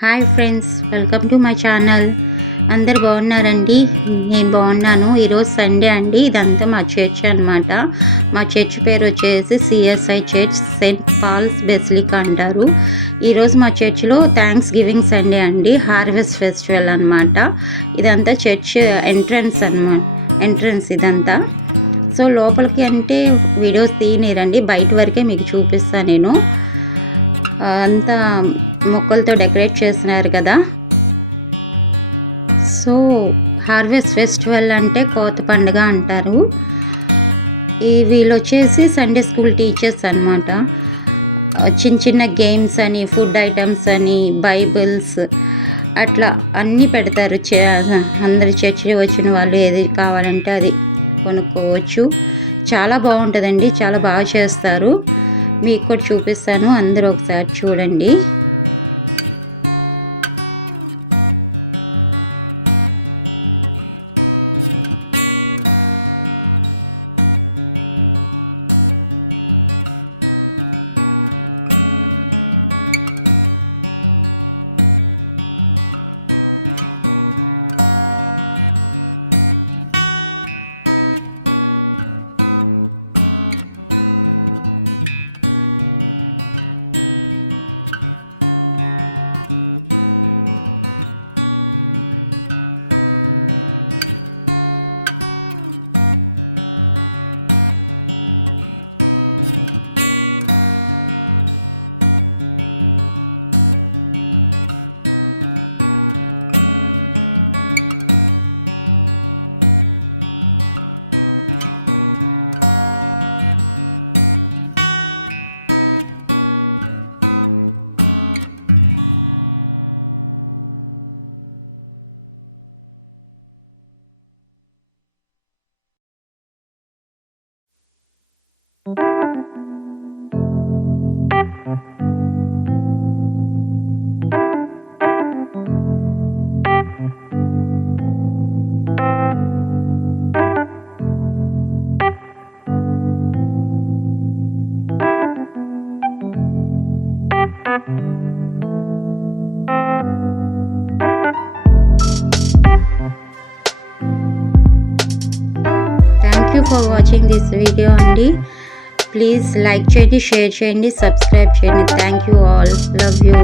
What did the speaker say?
Hi friends, welcome to my channel. అందరు బాగున్నారండి? నేను బాగున్నాను. ఈరోజు సండే అండి. ఇదంతా మా చర్చ్ అనమాట. మా చర్చ్ పేరు వచ్చేసి CSI church, saint Paul's basilica అంటారు. ఈరోజు మా చర్చ్లో థ్యాంక్స్ గివింగ్ సండే అండి, హార్వెస్ట్ ఫెస్టివల్ అనమాట. ఇదంతా చర్చ్ ఎంట్రన్స్ ఇదంతా. సో లోపలికి అంటే వీడియోస్ తీయనిరండి, బయట వరకే మీకు చూపిస్తాను నేను. అంతా మొక్కలతో డెకరేట్ చేస్తున్నారు కదా. సో హార్వెస్ట్ ఫెస్టివల్ అంటే కోత పండుగ అంటారు. వీళ్ళు వచ్చేసి సండే స్కూల్ టీచర్స్ అనమాట. చిన్న చిన్న గేమ్స్ అని, ఫుడ్ ఐటమ్స్ అని, బైబిల్స్ అట్లా అన్నీ పెడతారు. అందరు చర్చికి వచ్చిన వాళ్ళు ఏది కావాలంటే అది కొనుక్కోవచ్చు. చాలా బాగుంటుందండి, చాలా బాగా చేస్తారు. మీకు కూడా చూపిస్తాను, అందరూ ఒకసారి చూడండి. Thank you for watching this video అండి. ప్లీజ్ లైక్ చేయండి, షేర్ చేయండి, సబ్స్క్రైబ్ చేయండి. Thank you all. Love you.